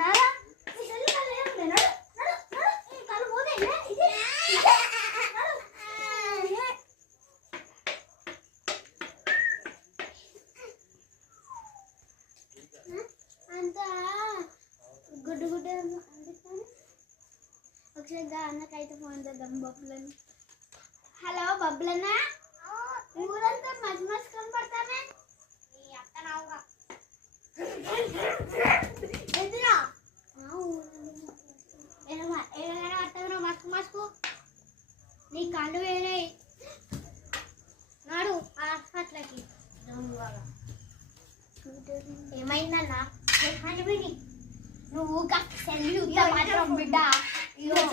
నారా నీ సెల్ కాలే ఉండే నడు నడు నడు ఈ కాలు పోదే ఇది అంత గుడ్డు గుడ్డు అనిపిస్తాను ఒకసారి అన్నకైతే ఫోన్ చేద్దాం బబ్బులని. హలో బబ్బులన్నా, ఊరంతా మసి మసి కనపడతానే ఎదురా ఏమైనా అత్తగా మస్కు మస్కు నీ కళ్ళు వేరే నాడు హాస్పిటల్కి ఏమైందన్నా నువ్వు సెల్లి మాత్రం బిడ్డ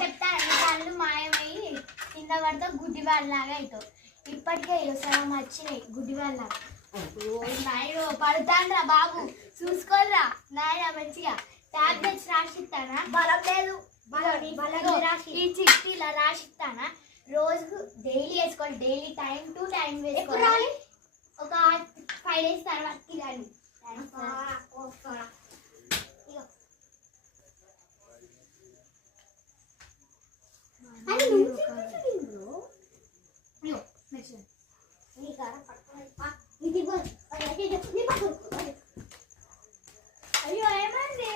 చెప్తా కళ్ళు మాయమయ్యి కింద పడితే గుడ్డి వాళ్ళలాగా అవుతావు. ఇప్పటికే సగం వచ్చినాయి గుడ్డి వాళ్ళలాగా. నాయన పడుతాండ్రా బాబు, చూసుకోరా నాయన మంచిగా. టాబ్లెట్స్ రాసిస్తానా? బలం లేదు ఈ చిట్టీలా రాసిస్తానా? రోజు డైలీ వేసుకోవాలి, డైలీ టైం టు టైం వేసుకోవాలి. ఒక 5 days తర్వాతకి కానీ అయ్యో ఏమైంది?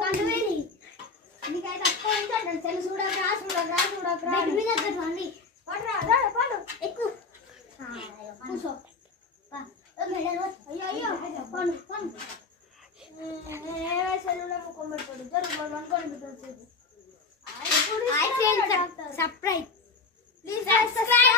కండువేది నీకైతే అక్క ఉంటాడు తెలుసు. చూడకరా చూడకరా చూడకరా పాడు ఎక్కువ కూర్చో. అయ్యో అయ్యో పండు పండు సెల్లులో ముఖం పెట్టుకోడు జరుగుతుంది అనుకోని సర్ప్రైజ్. Please subscribe.